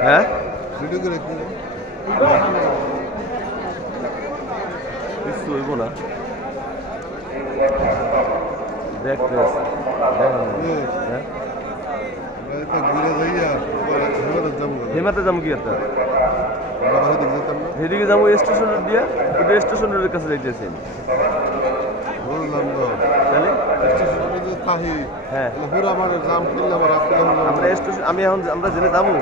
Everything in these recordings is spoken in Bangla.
হ্যাঁ ভিডিও করে কি কিছু হইব না দেখতেছ দেখানো হ্যাঁ এটা ঘুরে যাইয়া হেমাদের যাবো হেমাতে যাবো কি একটা আমরা দিকে যেতাম না সেদিকে যাবো স্টেশন রোড দিয়ে ওটা স্টেশন রোডের কাছে যাইতেছি বললাম তো তাহলে স্টেশনে যে তাহি হ্যাঁ পুরো আমার জাম কিনলে আমার আমরা স্টেশন আমি এখন আমরা জেনে যাবো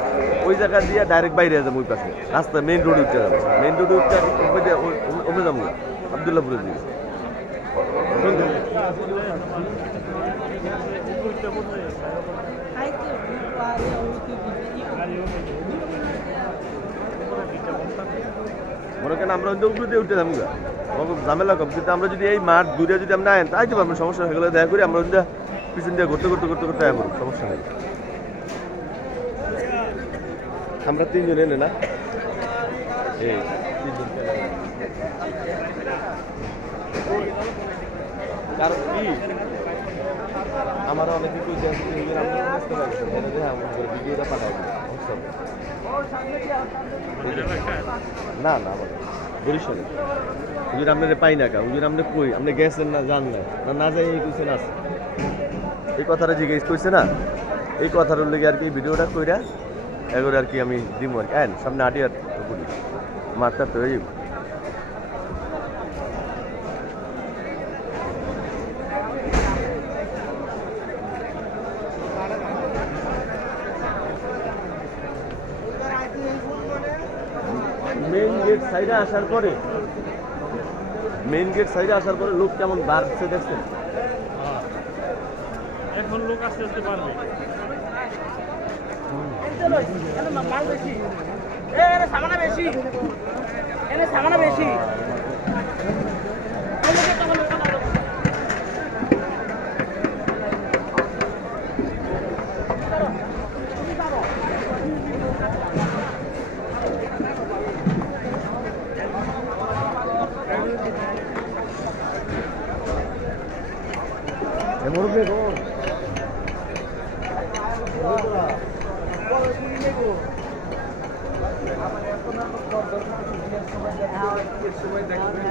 ওই জায়গা দিয়ে ডাইরেক্ট বাইরে যাবো ওই পাশে রাস্তা মেইন রোডে উঠতে যাবো মেইন রোডে উঠতে ওপরে যাবো আবদুল্লাপুরের দিকে মনে করেন আমরা ওই উপরে দিয়ে উঠতে যাবো ঝামেলা কম কিন্তু আমরা যদি এই মাঠ ঘুরে যদি আমরা আইন তাই তো পারবো সমস্যা হয়ে গেলে দেখা করি আমরা ওইটা পিছন দিয়ে ঘুরতে ঘুরতে ঘুরতে ঘুরতে আয়া করবো সমস্যা নেই আমরা তিনজন এনে না এই তিনজন কারণ কি আমার অনেকে কইছে ভিডিওটা পাঠাবো না না আমার বরিশালে হুজুর আপনারা পাই না কা হুজুর আপনি কই আপনি গেছেন না জান না না যাই এই কইছেন আছে এই কথাটা জিজ্ঞেস কইছে না এই কথাটার লেগে আর কি ভিডিওটা কইরা এগুলো আর কি আমি দিব আর কি সামনে আটি আর বলি মারটা তো এই মেইন গেট সাইডে আসার পরে লোক কেমন বাড়ছে দেখছেন এখন লোক আস্তে আস্তে বাড়বে সামানা বেশি মুরব্বী কোন সময় দেখবেন